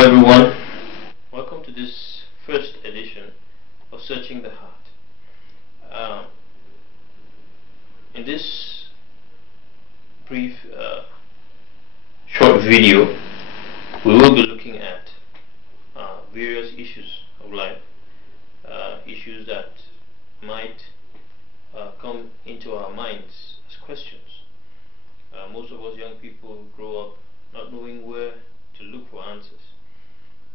Hello everyone, welcome to this first edition of Searching the Heart. In this brief short video, we will be looking at various issues of life, issues that might come into our minds as questions. Most of us young people grow up not knowing where to look for answers.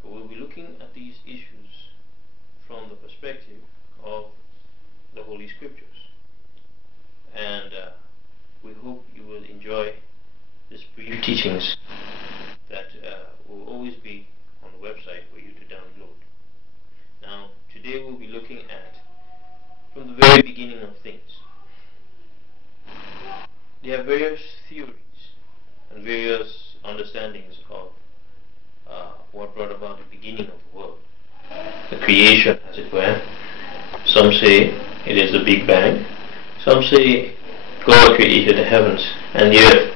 But we'll be looking at these issues from the perspective of the Holy Scriptures. And we hope you will enjoy these brief teachings that will always be on the website for you to download. Now, today we'll be looking at from the very beginning of things. There are various theories and various understandings of what brought about the beginning of the world, the creation, as it were. Some say it is the Big Bang. Some say God created the heavens and the earth,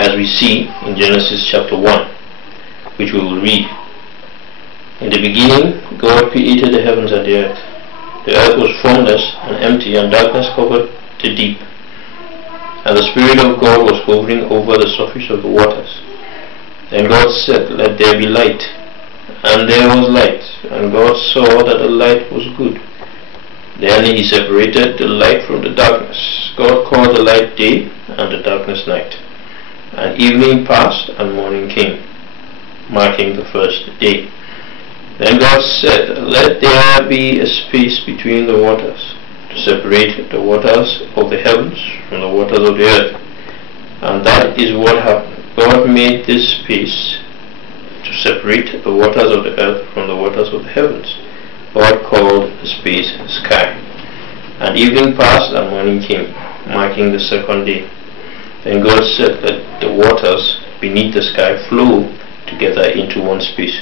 as we see in Genesis chapter 1, which we will read. In the beginning, God created the heavens and the earth. The earth was formless and empty, and darkness covered the deep. And the Spirit of God was hovering over the surface of the waters. Then God said, "Let there be light." And there was light. And God saw that the light was good. Then He separated the light from the darkness. God called the light day, and the darkness night. And evening passed, and morning came, marking the first day. Then God said, "Let there be a space between the waters, to separate the waters of the heavens from the waters of the earth." And that is what happened. God made this space to separate the waters of the earth from the waters of the heavens. God called the space sky. And evening passed and morning came, marking the second day. Then God said, "Let the waters beneath the sky flow together into one space,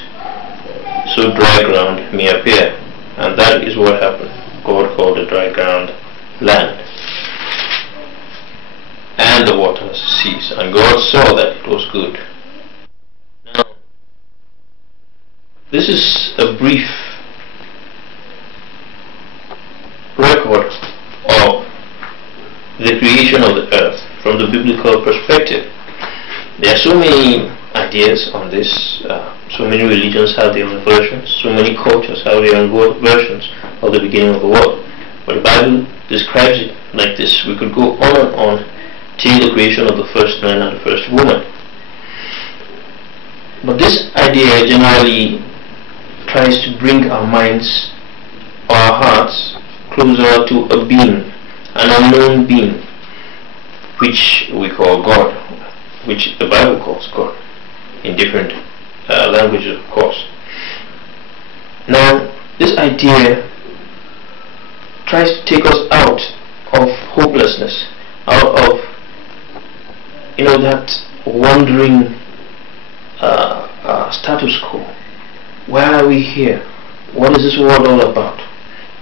so dry ground may appear." And that is what happened. God called the dry ground land, and the waters ceased. And God saw that it was good. Now, this is a brief record of the creation of the earth from the biblical perspective. There are so many ideas on this. So many religions have their own versions. So many cultures have their own versions of the beginning of the world. But the Bible describes it like this. We could go on and on till the creation of the first man and the first woman. But this idea generally tries to bring our minds, our hearts, closer to a being, an unknown being, which we call God, which the Bible calls God, in different languages, of course. Now, this idea tries to take us out of hopelessness, out of that wandering status quo. Why are we here? What is this world all about?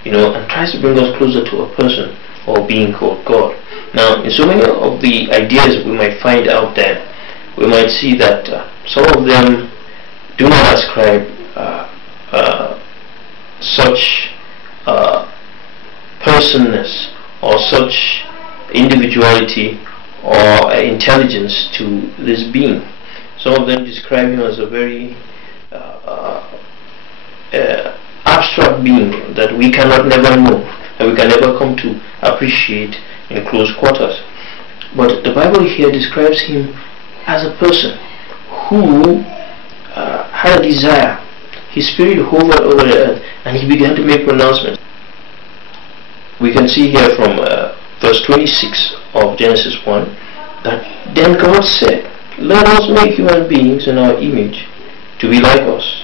And tries to bring us closer to a person or being called God. Now, in so many of the ideas we might find out there, we might see that some of them do not ascribe such personness or such individuality or intelligence to this being. Some of them describe him as a very abstract being that we cannot never know, and we can never come to appreciate in close quarters. But the Bible here describes him as a person who had a desire. His spirit hovered over the earth, and he began to make pronouncements. We can see here from verse 26 of Genesis 1 that then God said, "Let us make human beings in our image, to be like us.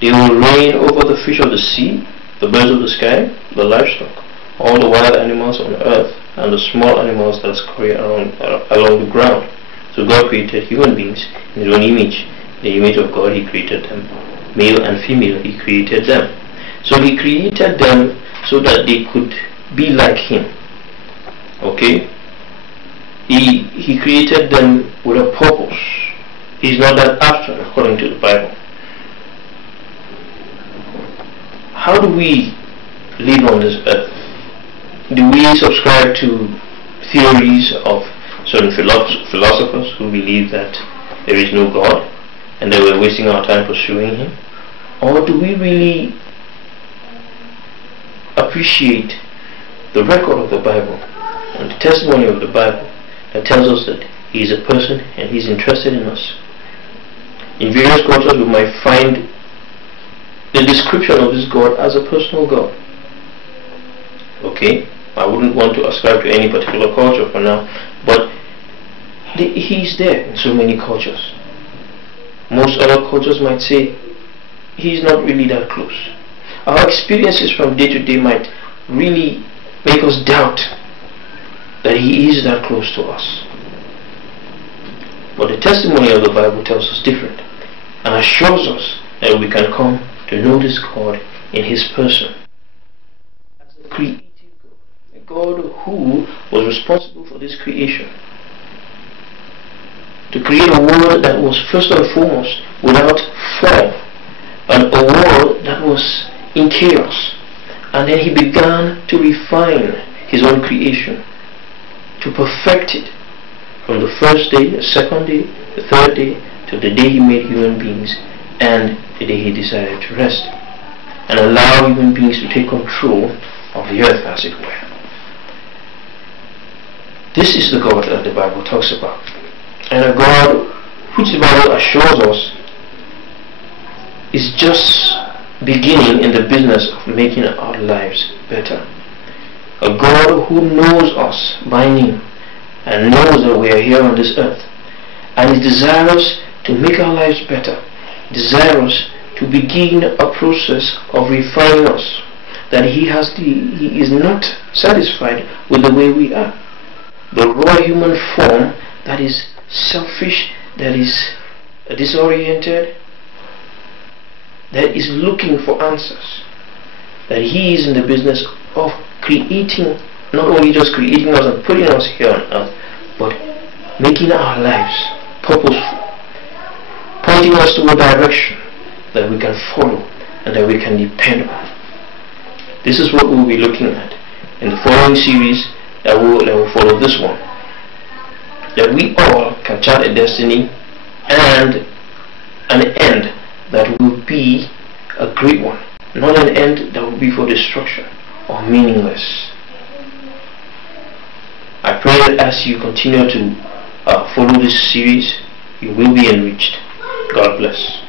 They will reign over the fish of the sea, the birds of the sky, the livestock, all the wild animals on earth, and the small animals that scurry along the ground." So God created human beings in His own image. In the image of God He created them. Male and female He created them. So He created them so that they could be like Him. Okay? He created them with a purpose. He's not that abstract according to the Bible. how do we live on this earth? Do we subscribe to theories of certain philosophers who believe that there is no God and that we're wasting our time pursuing Him? Or do we really appreciate the record of the Bible and the testimony of the Bible that tells us that He is a person and He's interested in us? In various cultures we might find the description of this God as a personal God. Okay, I wouldn't want to ascribe to any particular culture for now, but He's there in so many cultures. Most other cultures might say He's not really that close. Our experiences from day to day might really make us doubt that He is that close to us. But the testimony of the Bible tells us different and assures us that we can come to know this God in His person as a creative God, a God who was responsible for this creation, to create a world that was first and foremost without form, and a world that was in chaos. And then He began to refine His own creation, to perfect it from the first day, the second day, the third day, to the day He made human beings and the day He decided to rest and allow human beings to take control of the earth, as it were. This is the God that the Bible talks about, and a God which the Bible assures us is just beginning in the business of making our lives better. A God who knows us by name and knows that we are here on this earth and is desirous to make our lives better, desirous to begin a process of refining us, that He is not satisfied with the way we are. The raw human form that is selfish, that is disoriented, that is looking for answers, that He is in the business of creating, not only just creating us and putting us here on earth, but making our lives purposeful, pointing us to a direction that we can follow and that we can depend on. This is what we will be looking at in the following series that will follow this one, that we all can chart a destiny and an end that will be a great one, not an end that will be for destruction or meaningless. I pray that as you continue to follow this series, you will be enriched. God bless.